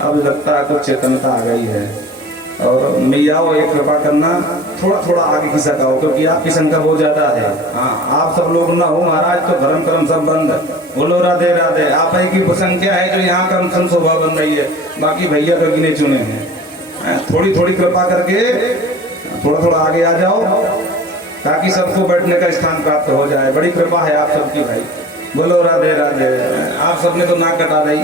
अब लगता है कुछ चेतनता आ गई है। और मैया वो एक कृपा करना, थोड़ा थोड़ा आगे की सकाओ, क्योंकि आपकी संख्या बहुत ज्यादा है। हाँ, आप सब लोग ना हो महाराज तो धर्म कर्म सब बंद। बोलो राधे राधे। आप ही की संख्या है जो यहाँ कर्म सन शोभा बन रही है, बाकी भैया तो गिने चुने हैं। थोड़ी थोड़ी कृपा करके थोड़ा थोड़ा आगे आ जाओ, ताकि सबको बैठने का स्थान प्राप्त हो जाए। बड़ी कृपा है आप सबकी भाई। बोलो राधे राधे। आप सबने तो नाक कटा दी,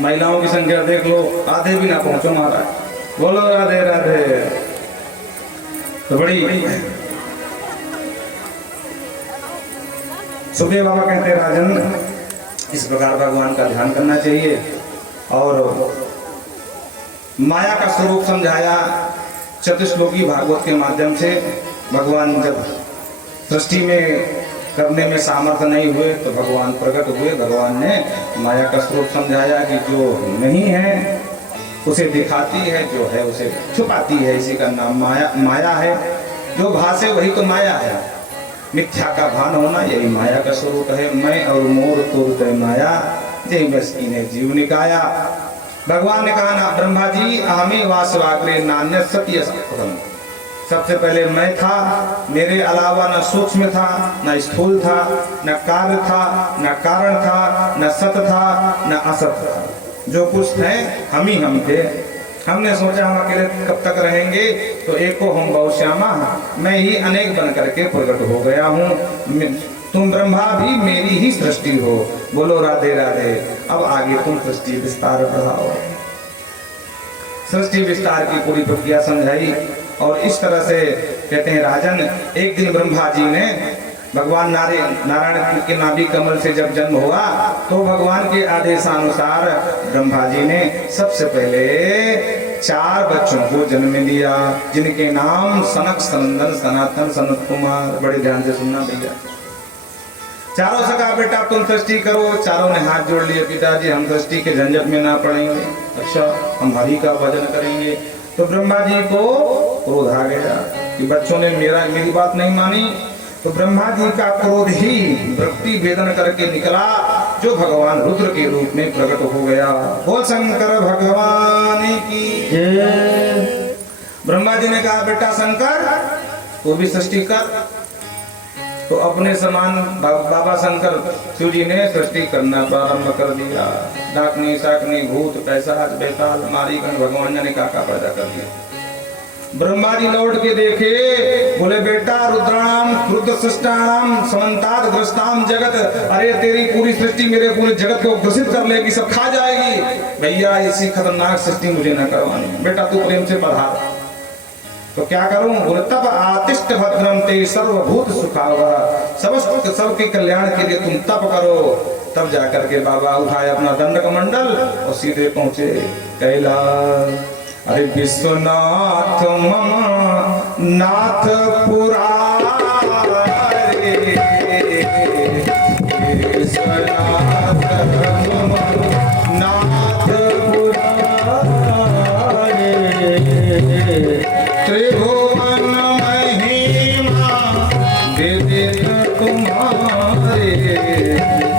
महिलाओं की संख्या देख लो, आधे भी ना पहुंचो महाराज। बोलो राधे राधे। तो बड़ी सुखदेव बाबा कहते राजन, इस प्रकार भगवान का ध्यान करना चाहिए। और माया का स्वरूप समझाया चतुश्लोकी भागवत के माध्यम से। भगवान जब सृष्टि में करने में सामर्थ्य नहीं हुए तो भगवान प्रकट हुए। भगवान ने माया का स्वरूप समझाया कि जो नहीं है उसे दिखाती है, जो है उसे छुपाती है। इसी का नाम माया है। जो भासे वही तो माया है। मिथ्या का भान होना यही माया का स्वरूप है। मैं और मोर तुरत माया, जय बस कीने जीव निकाया। भगवान ने कहा ना, ब्रह्मा जी अहमे वासवाग्रे नान्य सत्य सत्पथम। सबसे पहले मैं था, मेरे अलावा न सूक्ष्म था, न स्थूल था, न कार्य था, न कारण था, न सत था, न असत था। जो कुछ थे हम ही हम थे। हमने सोचा हम अकेले कब तक रहेंगे, तो एक को हम बहुश्यामा, मैं ही अनेक बन करके प्रकट हो गया हूँ। तुम ब्रह्मा भी मेरी ही सृष्टि हो। बोलो राधे राधे। अब आगे तुम सृष्टि विस्तार बढ़ाओ। सृष्टि विस्तार की पूरी प्रक्रिया समझाई। और इस तरह से कहते हैं राजन, एक दिन ब्रह्मा जी ने भगवान नारायण के नाभि कमल से जब जन्म हुआ तो भगवान के आदेशानुसार ब्रह्मा जी ने सबसे पहले 4 बच्चों को जन्म दिया, जिनके नाम सनक, सनंदन, सनातन, सनत कुमार। बड़े ध्यान से सुनना भैया। चारों से कहा बेटा तुम सृष्टि करो। चारों ने हाथ जोड़ लिए, पिताजी हम सृष्टि के झंझट में ना पड़ेंगे। अच्छा, हम हरि का भजन करेंगे। तो ब्रह्मा जी को क्रोध आ गया कि बच्चों ने मेरी बात नहीं मानी। तो ब्रह्मा जी का क्रोध ही वृत्ति वेदन करके निकला, जो भगवान रुद्र के रूप में प्रकट हो गया। बोल शंकर भगवान की जय। ब्रह्मा जी ने कहा बेटा शंकर तू भी सृष्टि कर। तो अपने समान बाबा शंकर शिव जी ने सृष्टि करना प्रारंभ कर दिया। डाकनी शाकनी भूत पैसाच बेताल मारीगण भगवान ने काका पैदा कर दिया। ब्रह्मा जी लौट के देखे, बोले बेटा रुद्राणाम रुद्र सृष्टाणाम समन्तात ग्रस्ताम जगत। अरे तेरी पूरी सृष्टि मेरे पूरे जगत को ग्रसित कर लेगी, सब खा जाएगी। भैया ऐसी खतरनाक सृष्टि मुझे न करवानी, बेटा तू प्रेम से पधार। तो क्या करूं? बोले तब आतिष्ठ भद्रम ते सर्वभूत सुखावह। सबके कल्याण के लिए तुम तप करो। तब जाकर के बाबा उठाए अपना दंड कमंडल और सीधे पहुंचे कैलाश। अरे विश्वनाथ मम नाथ पुरारे, विश्वनाथ मम नाथ पुरारे, त्रिभुवन महिमा विदित तुम्हारे,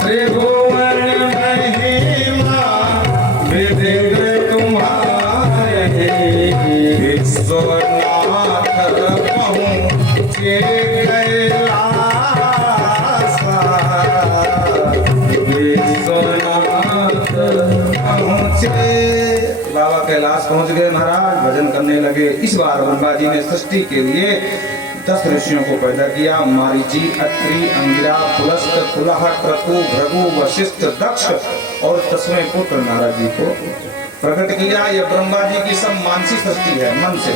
त्रिभुवन महिमा विदित तुम्हारे। विश्वनाथ पहुँचे कैलास, विश्वनाथ पहुँचे। बाबा कैलाश पहुंच गए महाराज, भजन करने लगे। इस बार ब्रह्मा जी ने सृष्टि के लिए 10 ऋषियों को पैदा किया। मारीची, अत्रि, अंगिरा, पुलस्त, पुलह, क्रतु, भृगु, वशिष्ठ, दक्ष और 10वें पुत्र नारद जी को प्रकट किया। यह ब्रह्मा जी की सब मानसी सृष्टि है, मन से।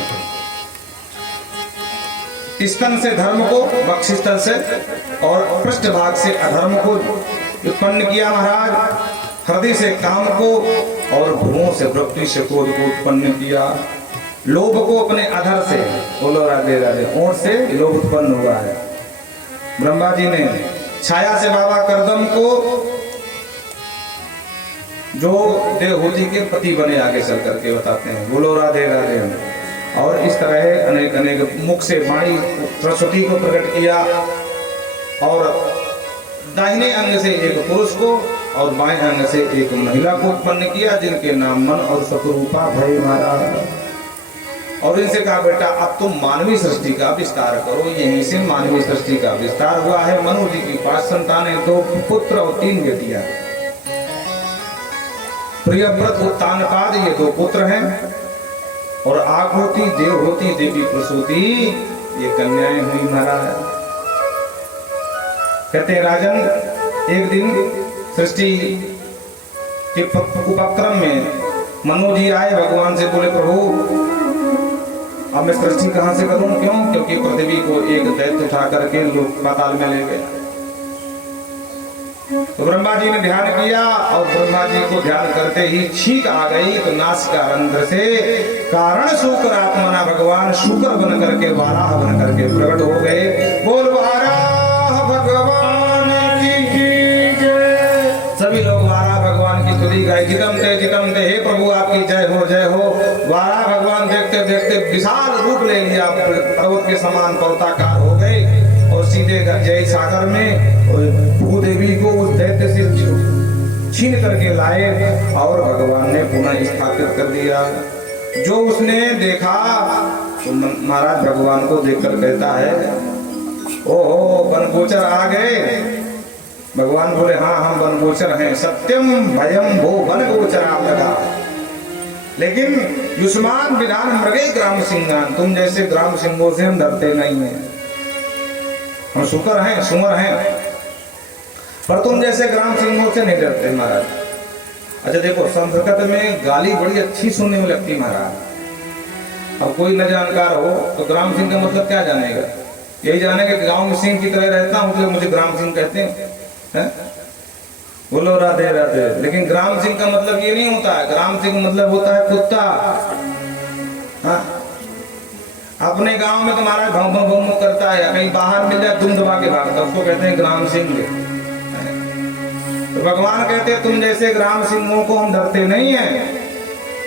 स्तन से धर्म को, वक्षस्थल से और पृष्ठभाग से अधर्म को उत्पन्न किया महाराज। हृदय से काम को और भ्रूओं से वृत्ति से क्रोध को उत्पन्न किया। लोभ को अपने अधर से, बोलो राधे राधे, ओंठ से लोभ उत्पन्न हुआ है। ब्रह्मा जी ने छाया से बाबा करदम को, जो देवहूति के पति बने, आगे चल करके बताते हैं। बोलो राधे राधे। और इस तरह अनेक अनेक मुख से वाणी सरस्वती को प्रकट किया। और दाहिने अंग से एक पुरुष को और बाएं अंग से एक महिला को उत्पन्न किया जिनके नाम मन और शत्रुपा भय महाराज। और इनसे कहा बेटा अब तुम मानवीय सृष्टि का विस्तार करो। यहीं से मानवीय सृष्टि का विस्तार हुआ है। मनु जी की 5 संतानें, 2 पुत्र और 3 बेटियां। प्रियव्रत उत्तानपाद ये 2 पुत्र हैं और आहुति देवहूति देवी प्रसूति ये कन्याएं हुई महाराज। कहते हैं राजन एक दिन सृष्टि के उपक्रम में मनु जी आए, भगवान से बोले प्रभु अब मैं सृष्टि कहां से करूं? क्यों? क्योंकि पृथ्वी को एक दैत्य उठा करके लोक पाताल में ले गया। तो ब्रह्मा जी ने ध्यान किया और ब्रह्मा जी को ध्यान करते ही छींक आ गई। तो नासिका रंध्र से कारण शुक्र आत्मना भगवान शुक्र बन करके वाराह बन करके प्रकट हो गए। बोल वाराह भगवान की जय। सभी लोग वाराह भगवान की स्तुति गाए। जितम ते हे प्रभु आपकी जय हो जय हो। वाराह भगवान देखते देखते विशाल रूप ले लिया, पर्वत के समान पर्वताकार हो गए और सीधे जय सागर में भूदेवी को उस दैत्य से छीन करके लाए और भगवान ने पुनः स्थापित कर दिया। जो उसने देखा तो महाराज भगवान को देखकर कहता है ओहो वनगोचर आ गए। भगवान बोले हाँ हम वनगोचर हैं। सत्यम भयम भो वनगोचरा लगा। लेकिन युष्मान विधान मृगे ग्राम सिंहान, तुम जैसे ग्राम सिंहों से हम डरते नहीं हैं। हम शुकर हैं, सुमर हैं, पर तुम जैसे ग्राम सिंहों से नहीं डरते महाराज। अच्छा देखो संस्कृत में गाली बड़ी अच्छी सुनने में लगती महाराज। अब कोई न जानकार हो तो ग्राम सिंह का मतलब क्या जानेगा? यही जानेगा कि गांव में सिंह की तरह रहता हूं इसलिए मुझे ग्राम सिंह कहते हैं। बोलो राधे राधे। लेकिन ग्राम सिंह का मतलब ये नहीं होता है। ग्राम सिंह मतलब होता है कुत्ता। हाँ? अपने गांव में तुम्हारा भौं भौं भौं करता है, कहीं बाहर मिल जाए दुम दबा के भागता, उसको कहते हैं ग्राम सिंह। तो भगवान कहते हैं तुम जैसे ग्राम सिंहों को हम डरते नहीं है।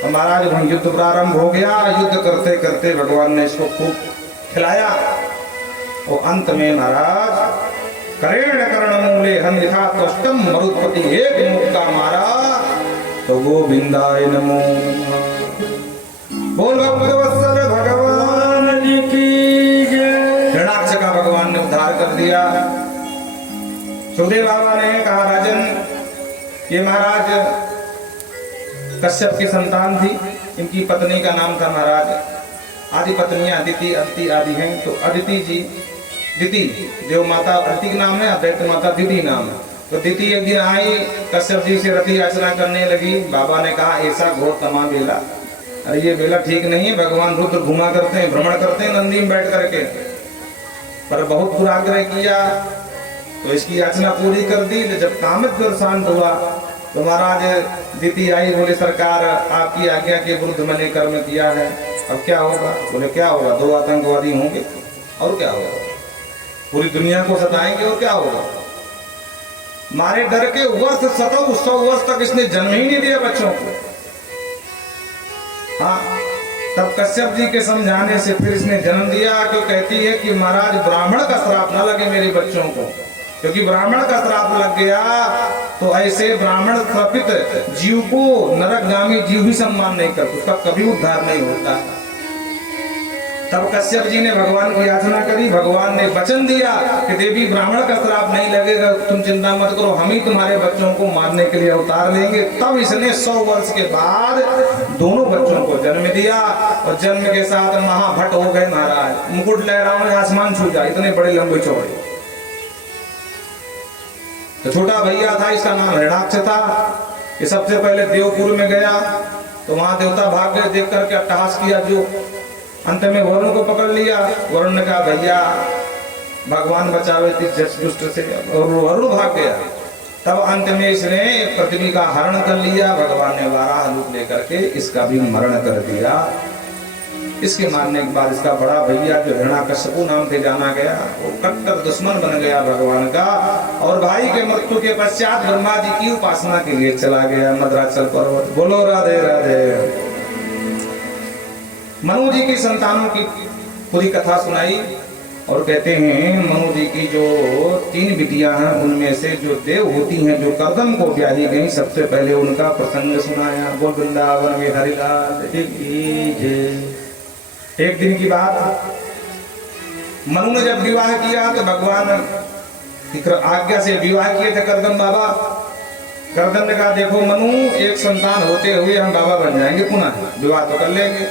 तो महाराज वहीं युद्ध प्रारंभ हो गया। युद्ध करते करते भगवान ने इसको खूब खिलाया और अंत में महाराज करेण कर्ण मूले हम लिखा त्वष्टम मरुत्पति एक मुक्का मारा तो गोविंदाय नमो। बोल भक्तवत्सल भगवान की जय। हिरणाक्ष का भगवान ने उद्धार कर दिया। सुखदेव बाबा ने कहा राजन ये महाराज कश्यप की संतान थी। इनकी पत्नी का नाम था महाराज आदि पत्नियां अदिति अदिति आदि हैं। तो अदिति जी दिति देव माता अदिति नाम है, दैत्य माता दिति नाम है। तो दिति एक दिन आई कश्यप जी से रति याचना करने लगी। बाबा ने कहा ऐसा घोर तमा बेला, अरे ये बेला ठीक नहीं है। भगवान रुद्र घुमा करते हैं, भ्रमण करते हैं नंदी में बैठ करके। पर बहुत दुराग्रह किया तो इसकी याचना पूरी कर दी। जब कामित ज्वर शांत हुआ तो महाराज दिति आई, बोले सरकार आपकी आज्ञा के विरुद्ध मैंने कर्म किया है, अब क्या होगा? बोले क्या होगा? 2 आतंकवादी होंगे और क्या होगा? पूरी दुनिया को सताएंगे और क्या होगा? मारे डर के वर्ष 100 वर्ष तक इसने जन्म ही नहीं दिया बच्चों को। हाँ तब कश्यप जी के समझाने से फिर इसने जन्म दिया। क्यों कहती है कि महाराज ब्राह्मण का श्राप ना लगे मेरे बच्चों को, क्योंकि ब्राह्मण का श्राप लग गया तो ऐसे ब्राह्मण श्रापित जीव को नरकगामी जीव भी सम्मान नहीं करता, उसका कभी उद्धार नहीं होता। तब कश्यप जी ने भगवान की याचना करी। भगवान ने वचन दिया कि देवी ब्राह्मण का श्राप नहीं लगेगा, तुम चिंता मत करो, हम ही तुम्हारे बच्चों को मारने के लिए अवतार लेंगे। तब इसने 100 वर्ष के बाद दोनों बच्चों को जन्म दिया और जन्म के साथ महाभट हो गए महाराज। मुकुट लहराओ में आसमान छू जाए, इतने बड़े लंबे चौड़े। तो छोटा भैया था, इसका नाम हिरणाक्ष था। ये सबसे पहले देवपुर में गया तो वहां देवता भाग गए, देख करके अट्टहास किया। जो अंत में वरुण को पकड़ लिया। वरुण ने कहा भैया भगवान बचावे इस दुष्ट से, और वरुण भाग गया। तब अंत में इसने पृथ्वी का हरण कर लिया। भगवान ने वाराह रूप लेकर के इसका भी मरण कर दिया। इसके मारने के बाद इसका बड़ा भैया जो हिरण्याकश्यपु नाम से जाना गया वो कट्टर दुश्मन बन गया भगवान का। और भाई के मृत्यु के पश्चात ब्रह्मा जी की उपासना के लिए चला गया मद्राचल पर्वत। बोलो राधे राधे। मनु जी की संतानों की पूरी कथा सुनाई और कहते हैं मनु जी की जो 3 बिटियां हैं उनमें से जो देव होती हैं जो कर्दम को ब्याही गई, सबसे पहले उनका प्रसंग सुनाया। बोल वृंदावन में हरिलाल की जय। एक दिन की बात, मनु ने जब विवाह किया तो भगवान की आज्ञा से विवाह किए थे कर्दम बाबा। कर्दम ने कहा देखो मनु, एक संतान होते हुए हम बाबा बन जाएंगे, पुनः विवाह तो कर लेंगे।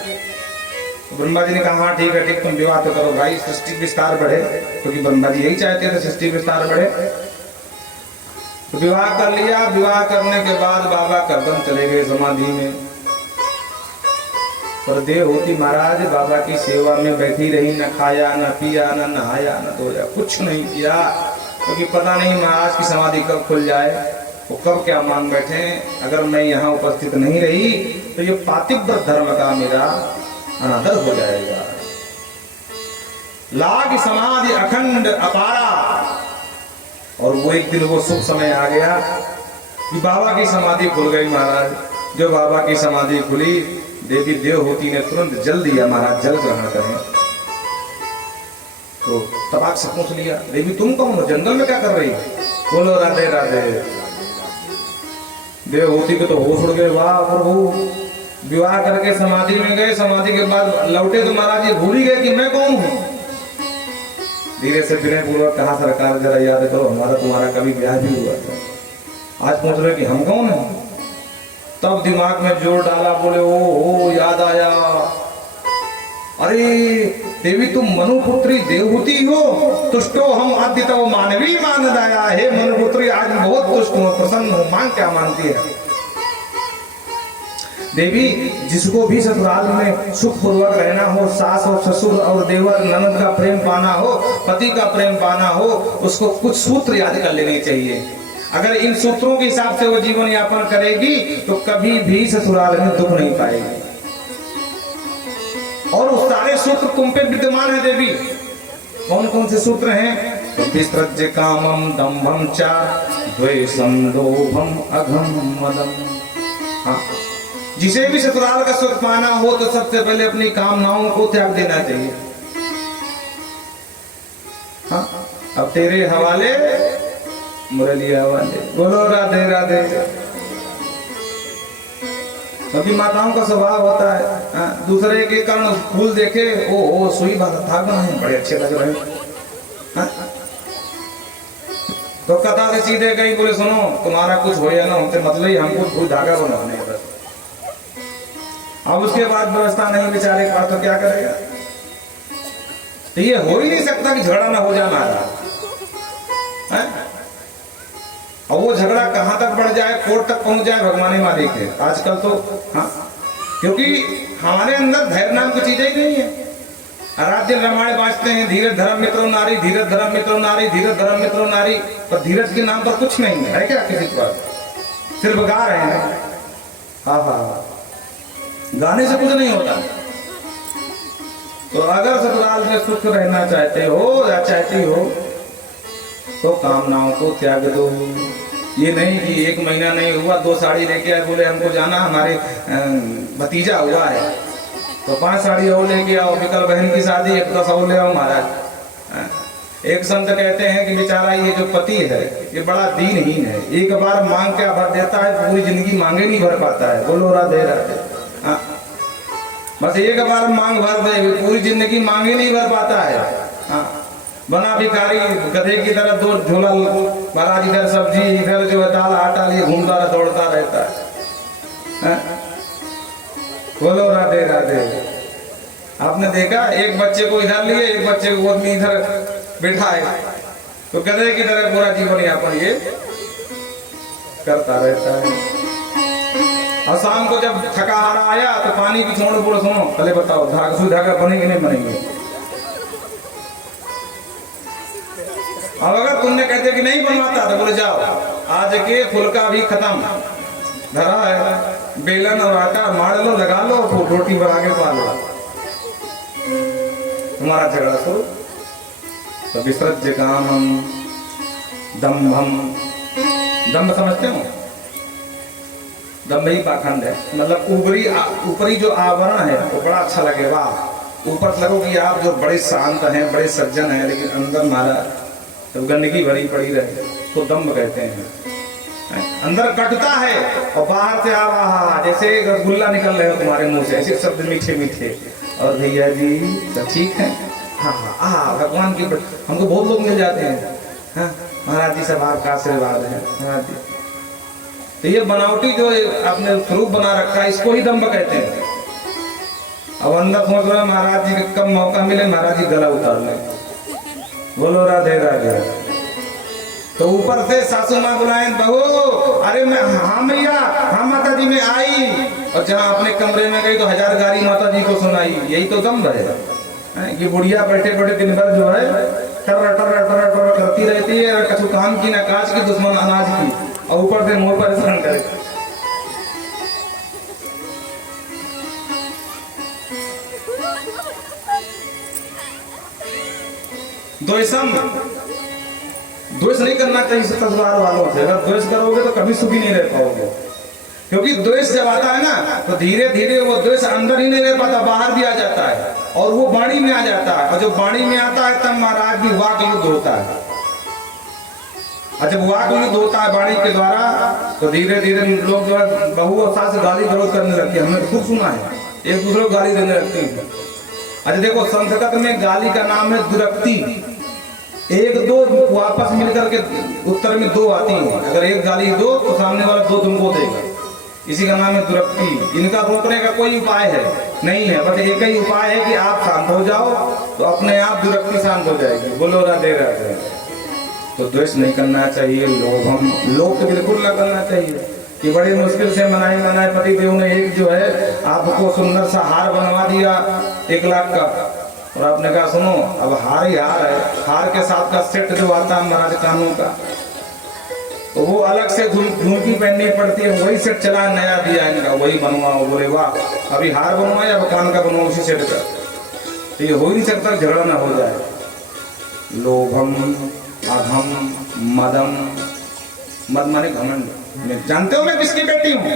तो ब्रह्मा जी ने कहा हाँ ठीक है, ठीक तुम विवाह तो करो भाई, सृष्टि विस्तार बढ़े, क्योंकि ब्रह्मा जी यही चाहते थे सृष्टि विस्तार बढ़े। तो विवाह कर लिया। विवाह करने के बाद बाबा कर्दम चले गए समाधि में, पर देव होती महाराज बाबा की सेवा में बैठी रही, न खाया न पिया न नहाया न धोया, कुछ नहीं किया, क्योंकि पता नहीं महाराज की समाधि कब खुल जाए, वो कब क्या मान बैठे। अगर मैं यहाँ उपस्थित नहीं रही तो ये पातिव्रत धर्म का मेरा अनादर हो जाएगा। लाग समाधि अखंड अपारा। और वो एक दिन वो शुभ समय आ गया कि बाबा की समाधि खुल गई महाराज। जो बाबा की समाधि खुली, देवी देवहूति ने तुरंत जल दिया, महाराज जल ग्रहण करें। तो तबाक से पूछ लिया, देवी तुम कौन हो, जंगल में क्या कर रही हो? बोलो राधे राधे। देवहूति को तो होश उड़ गए, वाह प्रभु, विवाह करके समाधि में गए, समाधि के बाद लौटे तो महाराज ये भूल ही गए कि मैं कौन हूं। धीरे से विनय पूर्वक कहा सरकार जरा याद करो, हमारा तुम्हारा कभी ब्याह भी हुआ था, आज पूछ रहे कि हम कौन हैं। तब दिमाग में जोर डाला, बोले ओ याद आया, अरे देवी तुम मनुपुत्री देवहूति हो, तुष्टो हम आद्य तो मानवी मान दाया। हे मनुपुत्री आज मैं बहुत तुष्ट हूँ, प्रसन्न हूँ, मांग क्या मांगती है? देवी जिसको भी ससुराल में सुख पूर्वक रहना हो, सास और ससुर और देवर ननद का प्रेम पाना हो, पति का प्रेम पाना हो, उसको कुछ सूत्र याद कर लेने चाहिए। अगर इन सूत्रों के हिसाब से वो जीवन यापन करेगी तो कभी भी ससुराल में दुख नहीं पाएगी। और उस सारे सूत्र तुम पे विद्यमान है देवी। कौन कौन से सूत्र हैं? विसृज्य कामम दम्भम च द्वेषम लोभम अघम मदम। हाँ, जिसे भी ससुराल का सुख पाना हो तो सबसे पहले अपनी कामनाओं को त्याग देना चाहिए। हाँ, अब तेरे हवाले मुरलिया वाले। बोलो राधे राधे। कभी माताओं का स्वभाव होता है, दूसरे के कारण फूल देखे ओ सुई धागा है, बड़े अच्छे लग रहे हैं, तो कथा से सीधे गई, बोले सुनो तुम्हारा कुछ हो या ना हमसे मतलब ही, हमको फूल धागा बनवाने है बस। अब उसके बाद व्यवस्था नहीं बेचारे का, तो क्या करेगा? तो ये हो ही नहीं सकता कि झगड़ा ना हो जाए महाराज। और वो झगड़ा कहां तक बढ़ जाए, कोर्ट तक पहुंच जाए, भगवान ही मालिक है आजकल तो। हाँ, क्योंकि हमारे अंदर धैर्य नाम की चीज ही नहीं है। रात दिन रामायण बांचते हैं, धीरज धर्म मित्रों नारी, धीरज धर्म मित्रों नारी, धीरज धर्म मित्रों नारी, पर धीरज के नाम पर कुछ नहीं है क्या किसी के पास? सिर्फ गा रहे हैं। हाँ हाँ, गाने से कुछ नहीं होता। तो अगर ससुराल में सुख रहना चाहते हो या चाहती हो तो कामनाओं को त्याग दो। ये नहीं कि 1 महीना नहीं हुआ 2 साड़ी लेके आए, बोले हमको जाना, हमारे भतीजा हुआ है तो 5 साड़ी और लेके आओ, विकल बहन की शादी 1 10 और ले आओ महाराज। एक संत कहते हैं कि बेचारा ये जो पति है ये बड़ा दीनहीन है, एक बार मांग क्या भर देता है, पूरी जिंदगी मांगे नहीं भर पाता है। बोलो राधे राधे। हाँ, बस एक बार मांग भर दे, पूरी जिंदगी मांगे नहीं भर पाता है। हाँ, बना भिखारी गधे की तरह 2 झोला महाराज, इधर सब्जी इधर जो है दाल आटा लिए घूमता दौड़ता रहता है। बोलो राधे राधे। आपने देखा एक बच्चे को इधर लिए, एक बच्चे को गोद में इधर बिठाए, तो गधे की तरह पूरा जीवन यापन ये करता रहता है। और शाम को जब थका हारा आया तो पानी की छोड़ बोलो सुनो पहले बताओ धागा बनेगी नहीं बनेगी? अब अगर तुमने कहते कि नहीं बनवाता तो बोले जाओ आज के फुलका भी खत्म, धरा है बेलन और आटा मार लो, लगा लो, रोटी बना के पा लो, तुम्हारा झगड़ा शुरू। तो विसृज्य कामम दम्भम। दम्भ समझते हो? दम्भ ही पाखंड है, मतलब ऊपरी जो आवरण है वो बड़ा अच्छा लगे, वाह ऊपर से लगो कि आप जो बड़े शांत हैं, बड़े सज्जन हैं, लेकिन अंदर मारा तो गंदगी भरी पड़ी रहे तो दम्भ कहते हैं। अंदर कटता है और बाहर से आ जैसे रसगुल्ला निकल रहे हो तुम्हारे मुंह से, ऐसे शब्द मीठे मीठे। और भैया जी सब ठीक है? हाँ भगवान की हमको बहुत लोग मिल जाते हैं। हाँ महाराज जी सब आपका आशीर्वाद है महाराज जी। तो ये बनावटी जो आपने स्वरूप बना रखा है इसको ही दम्भ कहते हैं। अब अंदर सोच रहे महाराज जी कब मौका मिले महाराज जी गला उतार ले, बोलो राधे राधे। तो ऊपर से सासू माँ बुलाएं, बहू अरे मैं हाँ मैया हाँ माता जी में आई, और जहाँ अपने कमरे में गई तो 1000 गारी माता जी को सुनाई। यही तो दम्भ है। ये बुढ़िया बैठे बैठे दिन भर जो है टर टर टर टर करती रहती है, कछु काम की ना काज की, दुश्मन अनाज की, और ऊपर से मोह परेशान करे। द्वेष नहीं करना चाहिए ससुराल वालों से। अगर द्वेष करोगे तो कभी सुखी नहीं रह पाओगे, क्योंकि द्वेष जब आता है ना तो धीरे धीरे वो द्वेष अंदर ही नहीं रह पाता, बाहर भी आ जाता है और वो वाणी में आ जाता है। और जब वाणी में आता है तब महाराज भी वाक युद्ध होता है। और जब वाक युद्ध होता है वाणी के द्वारा तो धीरे धीरे लोग जो है बहू और सास गाली गलौज करने लगते हैं। हमने खूब सुना है, एक दूसरे को गाली देने लगते हैं। अच्छा देखो संस्कृत में गाली का नाम है दुरक्ति। एक दो वापस मिलकर के उत्तर में 2 आती हैं। अगर एक गाली दो तो सामने वाला 2 तुमको देगा, इसी का नाम है दुरक्ति। इनका रोकने का कोई उपाय है नहीं है, बस एक ही उपाय है कि आप शांत हो जाओ तो अपने आप दुरक्ति शांत हो जाएगी। बोलो राधे राधे। तो द्वेष नहीं करना चाहिए, लोभ तो बिल्कुल ना करना चाहिए। कि बड़ी मुश्किल से मनाए पति देव ने एक जो है आपको सुंदर सा हार बनवा दिया 1 लाख का, और आपने कहा सुनो अब हार ही हार है, हार के साथ का सेट जो आता है महाराज कानों का, तो वो अलग से झुमकी पहननी पड़ती है। वही सेट चला नया दिया इनका, वही बनवाओ। बोले वाह अभी हार बनवाए अब कान का बनवाओ उसी सेट का। तो ये हो ही नहीं सकता झगड़ा ना हो जाए। लोभम अधम मदम, मद माने घमंड। जानते हो मैं किसकी बेटी हूँ?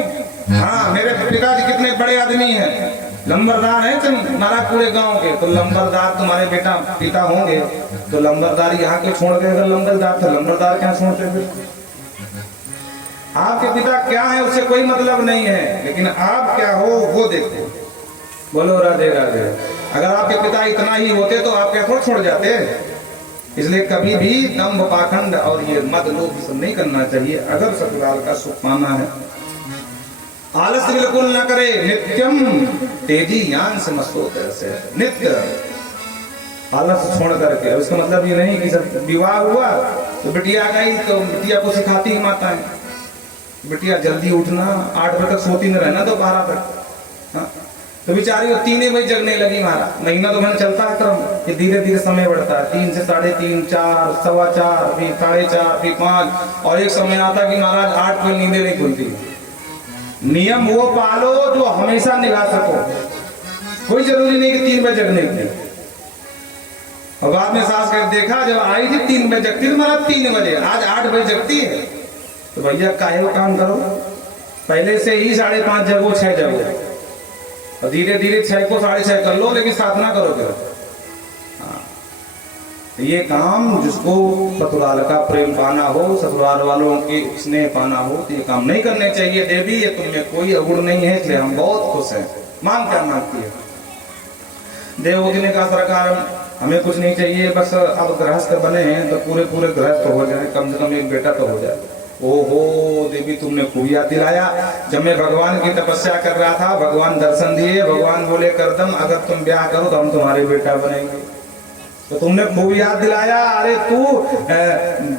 हाँ मेरे पिताजी कितने बड़े आदमी हैं, लंबरदार है तुम हमारा पूरे गांव के। तो लंबरदार तुम्हारे पिता होंगे, तो लंबरदार यहाँ के छोड़ के, अगर लंबरदार तो लंबरदार क्या छोड़ते थे? आपके पिता क्या है उससे कोई मतलब नहीं है, लेकिन आप क्या हो वो देखो। बोलो राधे राधे। अगर आपके पिता इतना ही होते तो आप क्या छोड़ जाते? इसलिए कभी भी दंभ पाखंड और ये मद लोभ सब नहीं करना चाहिए अगर ससुराल का सुख पाना है। आलस बिल्कुल न करे, नित्यम तेजी ज्ञान से मस्तोत से, नित्य आलस छोड़ करके। उसका मतलब ये नहीं कि जब विवाह हुआ तो बिटिया गई तो बिटिया को सिखाती ही माता है, बिटिया जल्दी उठना, 8 बजे तक सोती न रहना तो 12 तक। हाँ? तो बेचारी वो 3 बजे जगने लगी। महाराज महीना तो मैंने चलता है क्रम, ये धीरे धीरे समय बढ़ता है, 3 से 3:30, 4, 4:15, फिर 4:30, फिर 5, और एक समय आता कि महाराज 8 बजे नींदें नहीं खुलती। नियम वो पालो जो हमेशा निभा सको। कोई जरूरी नहीं कि 3 बजे जगने की। और बाद में सास कर देखा जब आई थी 3 बजे जगती थी, महाराज 3 बजे, आज 8 बजे जगती है। तो भैया काहे वो काम करो, पहले से ही 5:30 जगो, 6 जगो, और धीरे धीरे 6 को 6:30 कर लो, लेकिन साधना करोगे। ये काम जिसको ससुराल का प्रेम पाना हो, ससुराल वालों की स्नेह पाना हो, तो ये काम नहीं करने चाहिए। देवी ये तुमने कोई अवगुण नहीं है, इसलिए हम बहुत खुश हैं। मांग क्या मांगती है? देवोगी ने कहा सरकार हमें कुछ नहीं चाहिए, बस अब गृहस्थ बने हैं तो पूरे गृहस्थ हो जाए, कम से कम एक बेटा तो हो जाए। ओहो देवी तुमने खूब याद दिलाया। जब मैं भगवान की तपस्या कर रहा था, भगवान दर्शन दिए, भगवान बोले करदम अगर तुम ब्याह करो तो हम तुम्हारे बेटा बनेंगे। तो तुमने खूब याद दिलाया, अरे तू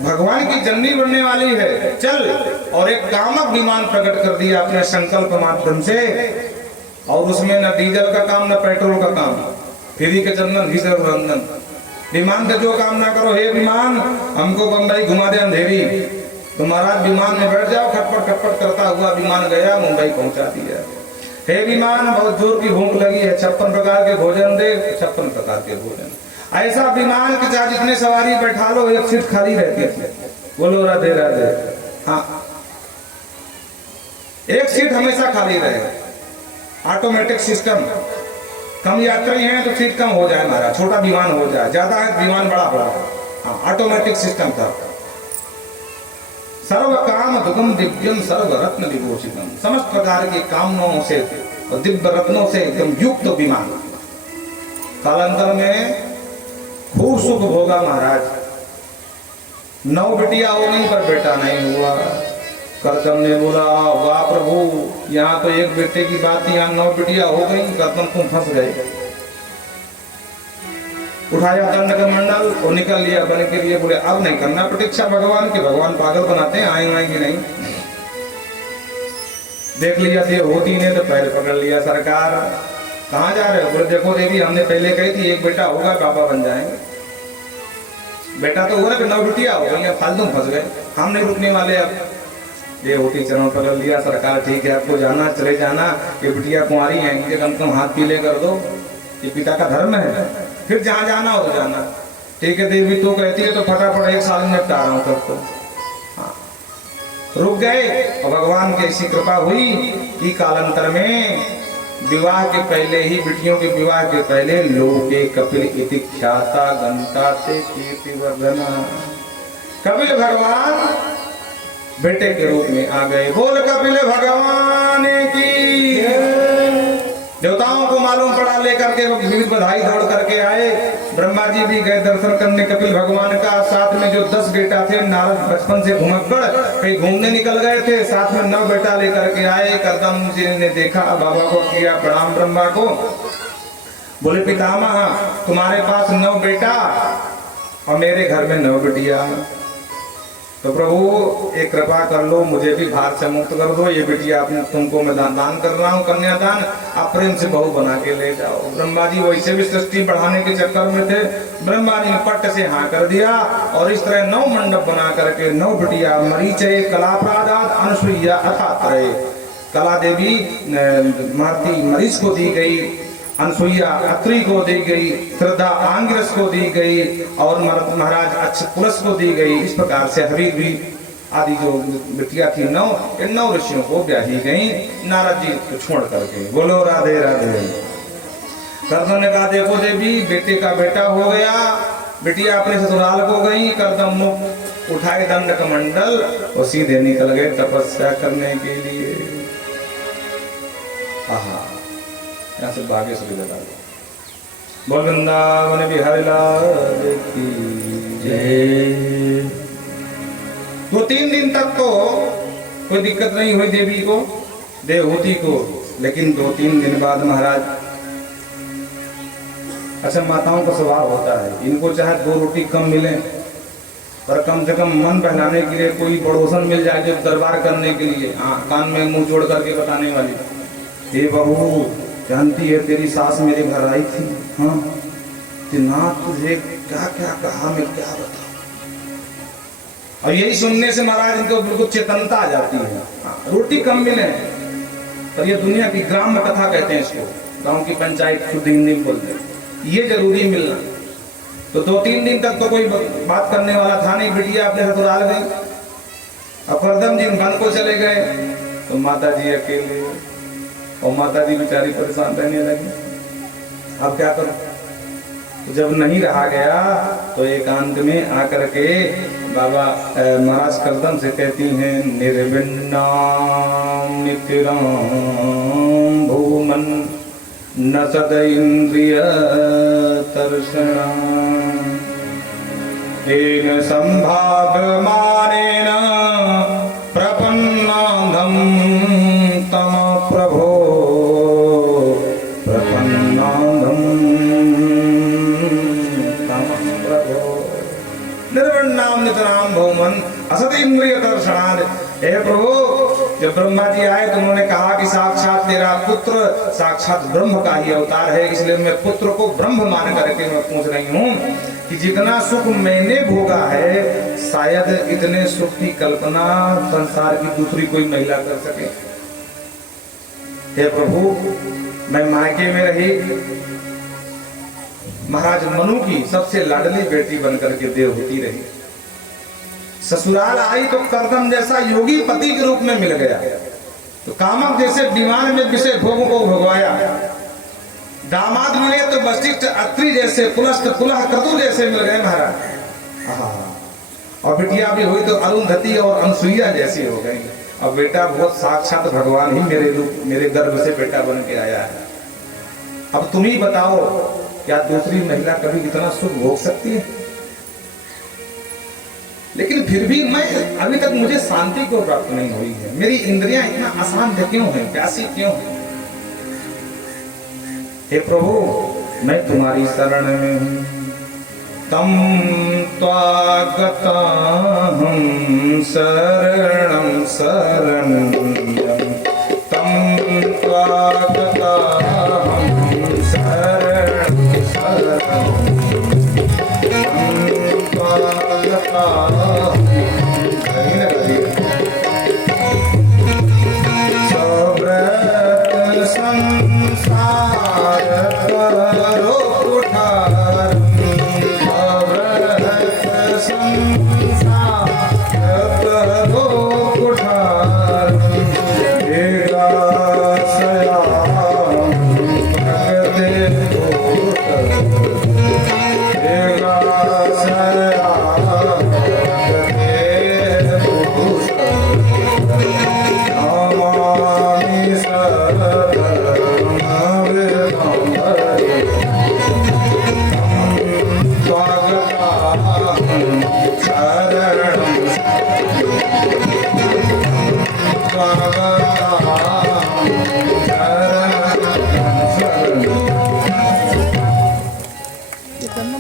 भगवान की जननी बनने वाली है, चल। और एक कामक विमान प्रकट कर दिया अपने संकल्प माध्यम से, और उसमें न डीजल का काम न पेट्रोल का काम, फ्री के चंदन घिसर रंदन। विमान का जो काम ना करो, हे विमान हमको बम्बई घुमा दे अंधेरी। तो महाराज विमान में बैठ जाओ, खटपट खटपट करता हुआ विमान गया, मुंबई पहुंचा दिया। हे विमान बहुत जोर की भूख लगी है, 56 प्रकार के भोजन दे, 56 प्रकार के भोजन। ऐसा विमान के चाहे जितने सवारी बैठा लो, एक सीट खाली रहती है। बोलो राधे राधे। हाँ एक सीट हमेशा खाली रहे, ऑटोमेटिक सिस्टम। कम यात्री हैं तो सीट कम हो जाए महाराज, छोटा विमान हो जाए, ज्यादा है विमान बड़ा हो जाए। हाँ, ऑटोमेटिक सिस्टम था। सर्व काम दुगम दिव्यम सर्व रत्न विभूषितम, समस्त प्रकार के कामनाओं से और दिव्य रत्नों से एकदम युक्त विमान। कालांतर में खूब सुख भोगा महाराज। 9 बिटिया हो गई पर बेटा नहीं हुआ। करदम ने बोला वाह प्रभु, यहाँ तो एक बेटे की बात थी, यहाँ 9 बिटिया हो गई। करदम तुम फंस गए। उठाया दंड का मंडल और निकल लिया बन के लिए। बोले अब नहीं करना प्रतीक्षा भगवान की, भगवान पागल बनाते हैं, आएंगे नहीं। देख लिया थे होती ने तो पैर पकड़ लिया, सरकार कहाँ जा रहे हो? बोले देखो देवी, हमने पहले कही थी एक बेटा होगा बाबा बन जाएंगे। बेटा तो हुआ, 9 बिटिया हो गई, फालतू फंस गए, हम नहीं रुकने वाले। अब ये होती चरण पकड़ लिया, सरकार ठीक है आपको जाना चले जाना, ये बिटिया कुंवारी हैं, इनके कम कम हाथ पीले कर दो, ये पिता का धर्म है, फिर जहाँ जाना हो तो जाना। ठीक है देवी तो कहती है तो फटाफट 1 साल में निपटा रहा हूँ तब तो। हाँ, रुक गए और भगवान की ऐसी कृपा हुई कि कालांतर में विवाह के पहले ही, बिटियों के विवाह के पहले, लोके कपिल इति ख्याता घंटा से कीर्तिवर्धना, कपिल भगवान बेटे के रूप में आ गए। बोल कपिल भगवान की। देवताओं को मालूम पड़ा, लेकर के विविध बधाई दौड़ करके आए। ब्रह्मा जी भी गए दर्शन करने कपिल भगवान का। साथ में जो 10 बेटा थे, नारद बचपन से घुमक्कड़ कहीं घूमने निकल गए थे, साथ में 9 बेटा लेकर के आए। करदम जी ने देखा, बाबा को किया प्रणाम ब्रह्मा को। बोले पितामह तुम्हारे पास 9 बेटा और मेरे घर में 9 बिटिया, तो प्रभु एक कृपा कर लो, मुझे भी भार से मुक्त कर दो। ये बिटिया अपने तुमको मैं दान कर रहा हूँ, कन्यादान, आप प्रेम से बहू बना के ले जाओ। ब्रह्मा जी वैसे भी सृष्टि बढ़ाने के चक्कर में थे। ब्रह्मा जी ने पट्ट से हाँ कर दिया और इस तरह 9 मंडप बना करके 9 बिटिया, मरीचय कलाप्रादात अनुसुईया अथात्रय, कला देवी महर्षि मरीच को दी गई, अनसुईया अत्रि को दी गई, श्रद्धा आंगिरस को दी गई और महाराज अक्षपुरस को दी गई। इस प्रकार से हबीबी आदि जो बिटिया थी 9 ऋषियों को ब्याही गई नारद जी को छोड़ करके। बोलो राधे राधे। करदम ने कहा देखो देवी, बेटे का बेटा हो गया, बिटिया अपने ससुराल को गई। करदम मुख उठाए दंड कमंडल और सीधे निकल गए तपस्या करने के लिए। आहा, यहाँ से भाग्य से लगा। बोल वृंदावन बिहारी लाल की जय। 2-3 दिन तक तो कोई दिक्कत नहीं हुई देवी को, देवहूति को, लेकिन 2-3 दिन बाद महाराज, अच्छा माताओं का स्वभाव होता है, इनको चाहे 2 रोटी कम मिले पर कम से कम मन बहलाने के लिए कोई पड़ोसन मिल जाए जो दरबार करने के लिए, हाँ कान में मुंह जोड़ करके बताने वाली, हे बहू जानती है तेरी सास मेरे घर आई थी, हाँ ना तुझे क्या क्या कहा, मैं क्या बताऊं। और यही सुनने से महाराज इनको बिल्कुल चेतनता आ जाती है। हाँ, रोटी कम मिले पर ये दुनिया की ग्राम कथा कहते हैं इसको, गांव की पंचायत शुद्ध हिंदी में बोलते हैं, ये जरूरी मिलना। तो 2-3 दिन तक तो कोई बात करने वाला था नहीं, बिटिया अपने ससुराल गई। अब करदम जी वन को चले गए तो माता जी अकेले, और माता जी बेचारी परेशान रहने लगी। अब क्या करूं? तो जब नहीं रहा गया तो एकांत में आकर के बाबा महाराज करदम से कहती हैं, निर्विन्नाम नित्यराम भूमन न सद इंद्रिय तर्षणा येन संभाव्यमानेन प्रपन्नाधम तम प्रभो प्रपन्नाधम तम प्रभो निर्विन्नाम नितराम भौमन असत इंद्रिय दर्शनाद। हे प्रभु, जब ब्रह्मा जी आए तो उन्होंने कहा कि साक्षात तेरा पुत्र साक्षात ब्रह्म का ही अवतार है, इसलिए मैं पुत्र को ब्रह्म मान करके मैं पूछ रही हूँ कि जितना सुख मैंने भोगा है शायद इतने सुख की कल्पना संसार की दूसरी कोई महिला कर सके। हे प्रभु, मैं मायके में रही महाराज मनु की सबसे लाडली बेटी बनकर के देवहूति रही, ससुराल आई तो करदम जैसा योगी पति के रूप में मिल गया, तो कामक जैसे विमान में विषय भोगों को भोगवाया, दामाद मिले तो वशिष्ठ अत्रि जैसे, पुलस्त पुलह क्रतु जैसे मिल गए महाराज। हाँ, और बिटिया भी हुई तो अरुंधति और अनसुईया जैसी हो गई। अब बेटा बहुत साक्षात भगवान ही मेरे गर्भ से बेटा बन के आया है। अब तुम ही बताओ, क्या दूसरी महिला कभी इतना सुख भोग सकती है? लेकिन फिर भी मैं अभी तक मुझे शांति को प्राप्त नहीं हुई है। मेरी इंद्रियां इतना अशांत क्यों हैं, प्यासी क्यों हैं? हे प्रभु, मैं तुम्हारी शरण में हूं। तम त्वागताहं शरणं शरण्यं, तम त्वागताहं शरणं शरण्यं, तम त्वागताहं सव्रत संसार करो कुठार,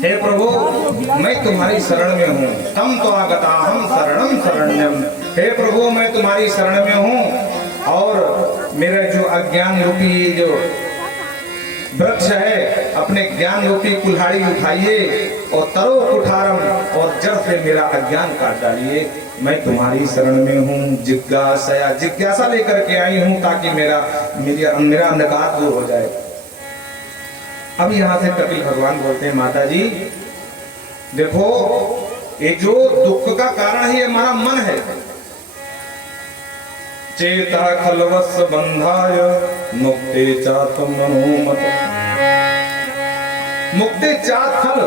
हे प्रभु, मैं तुम्हारी शरण में हूँ। तम त्वागताहं शरणं शरण्यम, हे प्रभु मैं तुम्हारी शरण में हूँ, और मेरा जो अज्ञान रूपी जो वृक्ष है, अपने ज्ञान रूपी कुल्हाड़ी उठाइए और तरो कुठारम, और जड़ से मेरा अज्ञान काट डालिए। मैं तुम्हारी शरण में हूँ। जिज्ञासा लेकर के आई हूँ ताकि मेरा अंधकार दूर हो जाए। अब यहाँ से कपिल भगवान बोलते हैं, माता जी देखो, ये जो दुख का कारण है ये हमारा मन है। चेता खलवस बंधाय मुक्ते चात मनोमत, मुक्ति चात खल,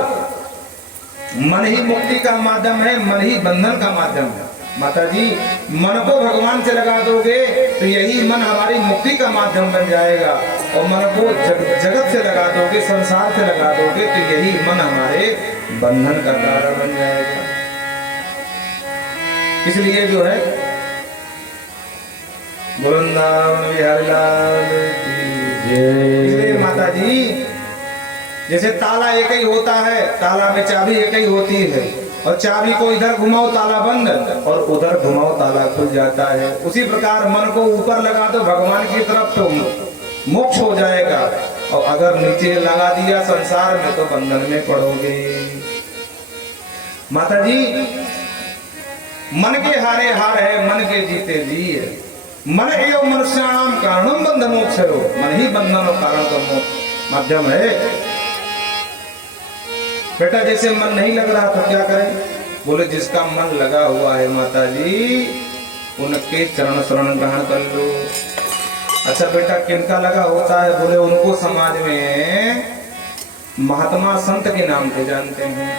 मन ही मुक्ति का माध्यम है, मन ही बंधन का माध्यम है। माता जी, मन को भगवान से लगा दोगे तो यही मन हमारी मुक्ति का माध्यम बन जाएगा, और मन को जगत से लगा दोगे, संसार से लगा दोगे तो यही मन हमारे बंधन का कारण बन जाएगा। इसलिए जो है वृंदावन बिहारी लाल की जय। इसलिए माता जी, जैसे ताला एक ही होता है, ताला में चाबी एक ही होती है, और चाबी को इधर घुमाओ ताला बंद, और उधर घुमाओ ताला खुल जाता है। उसी प्रकार मन को ऊपर लगा दो भगवान की तरफ तो मोक्ष हो जाएगा, और अगर नीचे लगा दिया संसार में तो बंधन में पड़ोगे। माता जी, मन के हारे हार है, मन के जीते जी है। मन एव मनुष्याणाम कारणम बंध मोक्ष हो, मन ही बंधन और कारण का माध्यम है। बेटा जैसे मन नहीं लग रहा तो क्या करें? बोले जिसका मन लगा हुआ है माता जी, उनके चरण शरण ग्रहण कर लो। अच्छा बेटा, किनका लगा होता है? बोले उनको समाज में महात्मा संत के नाम से जानते हैं,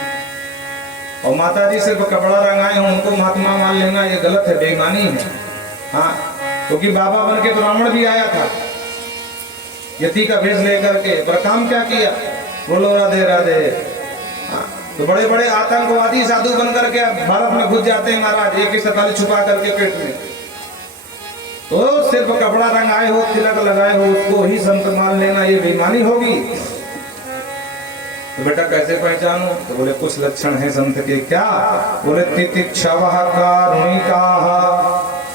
और माता जी सिर्फ कपड़ा रंगाए हो उनको महात्मा मान लेना ये गलत है, बेईमानी है। हाँ, क्योंकि बाबा बन के ब्राह्मण भी आया था यति का भेष लेकर के, पर काम क्या किया? बोलो राधे राधे। तो बड़े बड़े आतंकवादी साधु बनकर के भारत में घुस जाते हैं महाराज, एक ही सताली छुपा करके पेट में। तो सिर्फ कपड़ा रंगाए हो, तिलक लगाए हो, उसको ही संत मान लेना ये बेईमानी होगी। तो बेटा कैसे पहचानो? तो बोले कुछ लक्षण है संत के। क्या? बोले तितिक्षवः कारुणिकाः